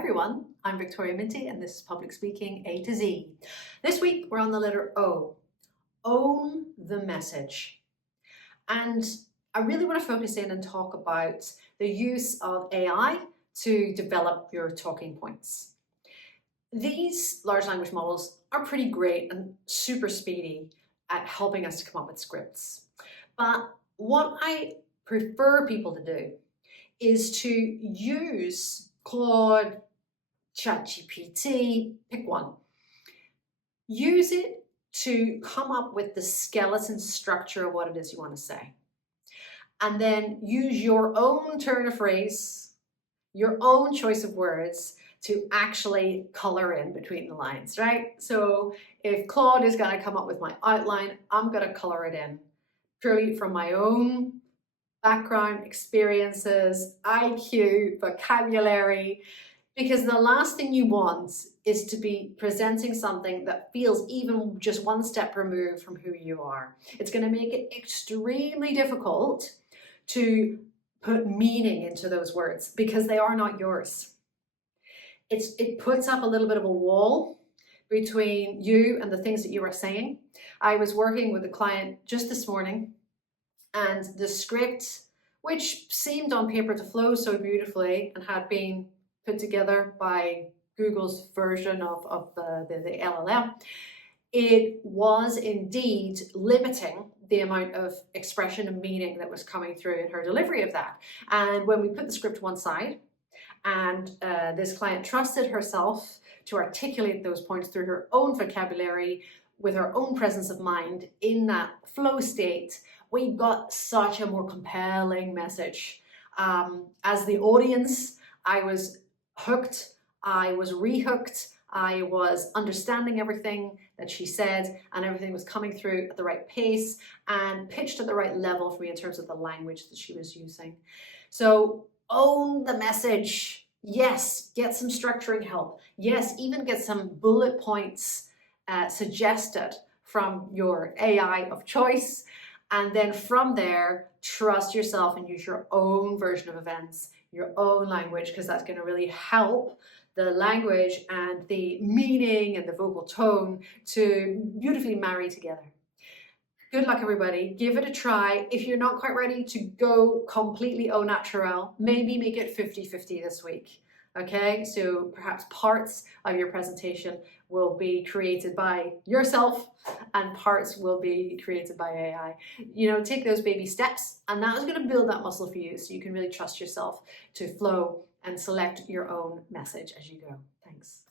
everyone, I'm Victoria Mintey and this is Public Speaking A to Z. This week we're on the letter O. Own the message. And I really want to focus in and talk about the use of AI to develop your talking points. These large language models are pretty great and super speedy at helping us to come up with scripts. But what I prefer people to do is to use Claude, ChatGPT, pick one. Use it to come up with the skeleton structure of what it is you want to say. And then use your own turn of phrase, your own choice of words to actually color in between the lines, right? So if Claude is going to come up with my outline, I'm going to color it in purely from my own background, experiences, IQ, vocabulary, because the last thing you want is to be presenting something that feels even just one step removed from who you are. It's going to make it extremely difficult to put meaning into those words because they are not yours. It puts up a little bit of a wall between you and the things that you are saying. I was working with a client just this morning, and the script, which seemed on paper to flow so beautifully and had been put together by Google's version of the LLM, it was indeed limiting the amount of expression and meaning that was coming through in her delivery of that. And when we put the script to one side, and this client trusted herself to articulate those points through her own vocabulary, with her own presence of mind in that flow state, we got such a more compelling message. As the audience, I was hooked, I was rehooked, I was understanding everything that she said, and everything was coming through at the right pace and pitched at the right level for me in terms of the language that she was using. So own the message. Yes, get some structuring help. Yes, even get some bullet points suggested from your AI of choice. And then from there, trust yourself and use your own version of events, your own language, because that's going to really help the language and the meaning and the vocal tone to beautifully marry together. Good luck, everybody. Give it a try. If you're not quite ready to go completely au naturel, maybe make it 50-50 this week. Okay, so perhaps parts of your presentation will be created by yourself and parts will be created by AI. You know, take those baby steps, and that is going to build that muscle for you so you can really trust yourself to flow and select your own message as you go. Thanks.